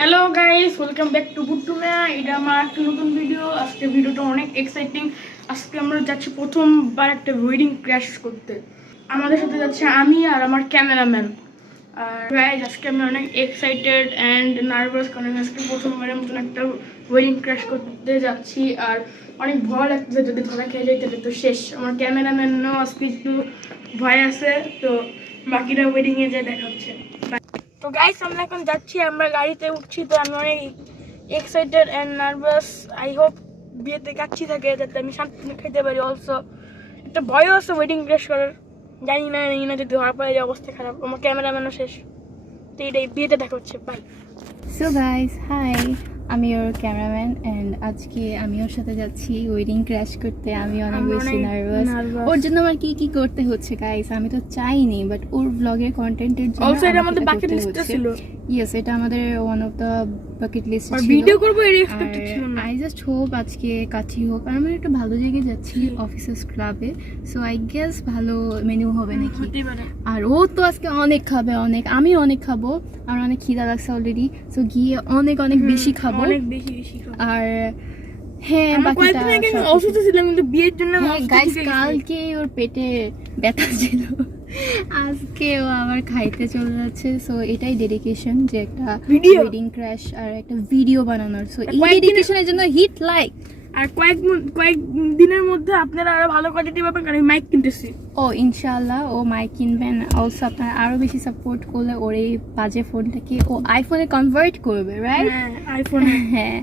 Hello guys, welcome back to good to Mia. এটা আমার একটা নতুন ভিডিও। আজকে ভিডিওটা অনেক এক্সাইটিং। আজকে আমরা যাচ্ছি প্রথমবার একটা ওয়েডিং ক্র্যাশ করতে। আমাদের সাথে যাচ্ছে আমি আর আমার ক্যামেরাম্যান। আর গাইস, আজকে আমি অনেক এক্সাইটেড অ্যান্ড নার্ভাস, কারণ আজকে প্রথমবারের মতন একটা ওয়েডিং ক্র্যাশ করতে যাচ্ছি। আর অনেক ভয় লাগছে, যদি ধরা খেয়ে যাই তাহলে তো শেষ। আমার ক্যামেরাম্যানও আজকে একটু ভয় আছে। তো বাকিরা ওয়েডিংয়ে যেয়ে দেখা হচ্ছে। তো গাইস, আমরা এখন যাচ্ছি, আমরা গাড়িতে উঠছি। তো আমি অনেক excited and nervous. I hope বিয়েতে কাচ্ছি থাকে, যাতে আমি শান্তি খাইতে পারি। অলসো একটা ভয়ও আছে ওয়েডিং ক্র্যাশ করার। জানি না যদি ধরা পড়ে যায় অবস্থা খারাপ। আমার ক্যামেরাম্যানও শেষ। তো এটাই, বিয়েতে দেখা হচ্ছে। বাই। সো গাইস, হাই, আমি ওর ক্যামেরাম্যান অ্যান্ড আজকে আমি ওর সাথে যাচ্ছি ওয়েডিং ক্র্যাশ করতে। আমি অনেক বেশি নার্ভাস। ওর জন্য আমার কি কি করতে হচ্ছে গাইস, আমি তো চাইনি, বাট ওর ব্লগের কন্টেন্টের জন্য অলসো এটা আমাদের বাকেট লিস্টে ছিল। ইয়েস, এটা আমাদের one of the bucket list আর ছিল। ভিডিও করব এর এক্সপেক্টেড ছিল না। আই জাস্ট হোপ আজকে কাছি হোক। আর আমরা একটা ভালো জায়গায় যাচ্ছি, অফিসার্স ক্লাবে। সো আই গেস ভালো মেনু হবে নাকি। আর ও তো আজকে অনেক খাবে, অনেক, আমি অনেক খাবো। আর অনেক খিদা লাগছে অলরেডি। সো গিয়ে অনেক অনেক বেশি খাবো, অনেক বেশি খাবো। আর হ্যাঁ, বাকিটা অসুস্থ ছিলাম, কিন্তু বিয়ের জন্য গাইস কালকে ওর পেটে ব্যথা ছিল, আজকে ও আবার খাইতে চলে যাচ্ছে। সো এটাই ডেডিকেশন, যে একটা ওয়েডিং ক্র্যাশ আর একটা ভিডিও বানানোর। সো এই ডেডিকেশনের জন্য হিট লাইক। আর কয়েক দিনের মধ্যে আপনারা আরো ভালো কোয়ালিটি পাবেন, কারণ আমি মাইক কিনতেছি। ও ইনশাআল্লাহ ও মাইক কিনবেন। অলসো আপনারা আরো বেশি সাপোর্ট করলে ওর এই বাজে ফোনটাকে ও আইফোনে কনভার্ট করবে, রাইট? হ্যাঁ, আইফোন। হ্যাঁ।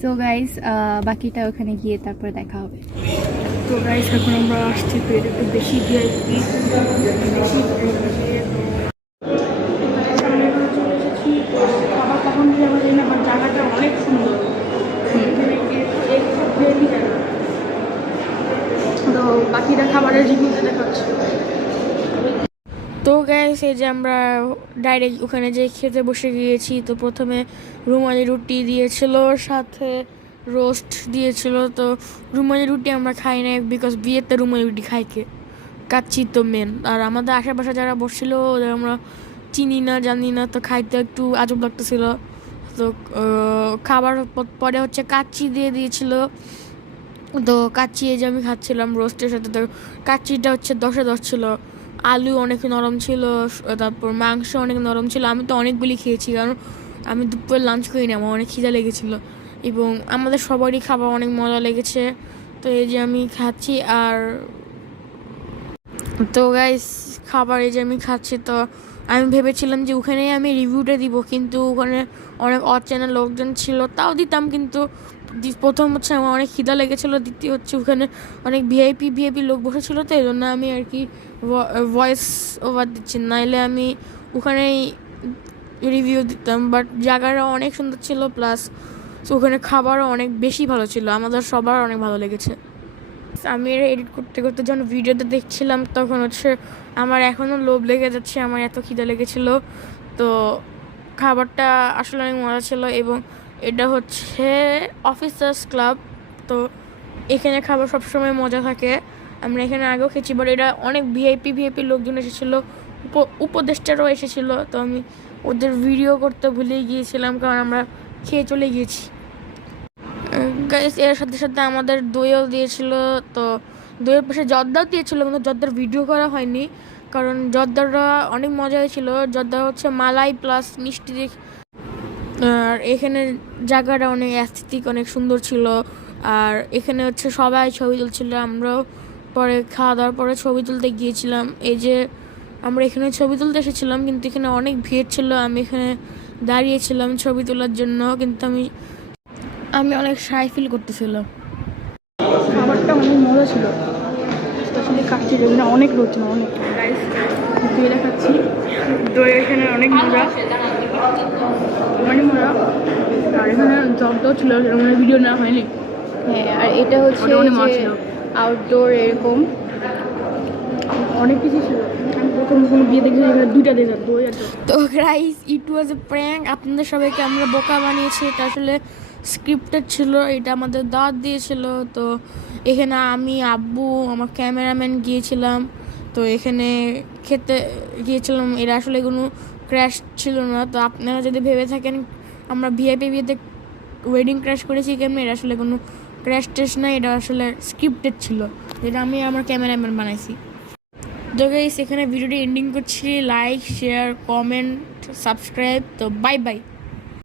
সো গাইস, বাকিটা ওখানে গিয়ে তারপরে দেখা হবে। তো গাইস, এখন আমরা আসছি, তো এটা একটু বেশি ভিআইপি, খাবার কখন দিয়ে আমরা জানি না, বাট জায়গাটা অনেক সুন্দর। তো বাকিটা খাবারের রিভিউতে দেখাচ্ছি। তো গাইস, এই যে আমরা ডাইরেক্ট ওখানে যে খেতে বসে গিয়েছি। তো প্রথমে রুমালি রুটি দিয়েছিল, সাথে রোস্ট দিয়েছিল। তো রুমালি রুটি আমরা খাই না, বিকজ বিয়েতে রুমালি রুটি খাইকে কাচ্ছি তো মেন। আর আমাদের আশেপাশে যারা বসছিল ওদের আমরা চিনি না, জানি না, তো খাইতে একটু আজব লাগতেছিল। তো খাবার পরে হচ্ছে কাচ্চি দিয়ে দিয়েছিল। তো কাচ্চি এই যে আমি খাচ্ছিলাম রোস্টের সাথে। তো কাচ্চিটা হচ্ছে 10-এ 10 ছিল। আলু অনেক নরম ছিল, তারপর মাংস অনেক নরম ছিল। আমি তো অনেকগুলি খেয়েছি, কারণ আমি দুপুরে লাঞ্চ করিনি, আমার অনেক খিদা লেগেছিলো। এবং আমাদের সবারই খাবার অনেক মজা লেগেছে। তো এই যে আমি খাচ্ছি। আর তো গাইস, খাবার এই যে আমি খাচ্ছি। তো আমি ভেবেছিলাম যে ওখানেই আমি রিভিউটা দিব, কিন্তু ওখানে অনেক অচেনা লোকজন ছিল, তাও দিতাম। কিন্তু প্রথম হচ্ছে আমার অনেক খিদা লেগেছিলো, দ্বিতীয় হচ্ছে ওখানে অনেক ভিআইপি লোক বসেছিল। তো এই জন্য আমি আর কি ভয়েস ওভার দিচ্ছি, নাইলে আমি ওখানেই রিভিউ দিতাম। বাট জায়গাটা অনেক সুন্দর ছিল, প্লাস ওখানে খাবারও অনেক বেশি ভালো ছিল। আমাদের সবার অনেক ভালো লেগেছে। আমি এডিট করতে করতে যখন ভিডিওতে দেখছিলাম, তখন হচ্ছে আমার এখনও লোভ লেগে যাচ্ছে, আমার এত খিদে লেগেছিলো। তো খাবারটা আসলে অনেক মজা ছিল। এবং এটা হচ্ছে অফিসার্স ক্লাব, তো এখানে খাবার সবসময় মজা থাকে। আমরা এখানে আগেও খেয়েছি, বাট এটা অনেক ভিআইপি লোকজন এসেছিলো, উপদেষ্টারও এসেছিলো। তো আমি ওদের ভিডিও করতে ভুলে গিয়েছিলাম, কারণ আমরা খেয়ে চলে গিয়েছি। গাইস, এর সাথে সাথে আমাদের দইও দিয়েছিল। তো দইয়ের পাশে জর্দাও দিয়েছিল, কিন্তু জর্দার ভিডিও করা হয়নি, কারণ জর্দারটা অনেক মজা হয়েছিল। জর্দা হচ্ছে মালাই প্লাস মিষ্টি দিয়ে। আর এখানে জায়গাটা অনেক অ্যাস্থেটিক, অনেক সুন্দর ছিল। আর এখানে হচ্ছে সবাই ছবি তুলছিল, আমরাও পরে খাওয়া দাওয়ার পরে ছবি তুলতে গিয়েছিলাম। এই যে আমরা এখানে ছবি তুলতে এসেছিলাম, কিন্তু এখানে অনেক ভিড় ছিল। আমি এখানে দাঁড়িয়েছিলাম ছবি তোলার জন্য, কিন্তু আমি অনেক শাই ফিল করতেছিলাম। খাবারটা অনেক মজা ছিল, স্পেশালি কাচ্চি, যেখানে অনেক রোদ ছিল, অনেক। দই দেখাচ্ছি, দই এখানে অনেক মজা, অনেক মজা। আর এখানে জলটাও ছিল, সেরকম ভিডিও নেওয়া হয়নি। হ্যাঁ, আর এটা হচ্ছে আউটডোর, এরকম অনেক কিছু ছিল। আমি প্রথম কোনো বিয়ে দেখেছি এখানে 2টা ডেজার্ট, দই আর জল। তো গাইস, ইট ওয়াজ এ প্র্যাঙ্ক। আপনাদের সবাইকে আমরা বোকা বানিয়েছি, এটা আসলে স্ক্রিপ্টেড ছিল, এটা আমাদের দাওয়াত দিয়েছিল। তো এখানে আমি, আব্বু, আমার ক্যামেরাম্যান গিয়েছিলাম। তো এখানে খেতে গিয়েছিলাম, এটা আসলে কোনো ক্র্যাশ ছিল না। তো আপনারা যদি ভেবে থাকেন আমরা ভিআইপি বিয়েতে ওয়েডিং ক্র্যাশ করেছি কেমন, এটা আসলে কোনো ক্র্যাশ টেস্ট না, এটা আসলে স্ক্রিপ্টেড ছিল, যেটা আমি আমার ক্যামেরাম্যান বানাইছি। তো গাইস এখানে ভিডিওটি এন্ডিং করছি। Like, share, comment, subscribe. তো বাই বাই।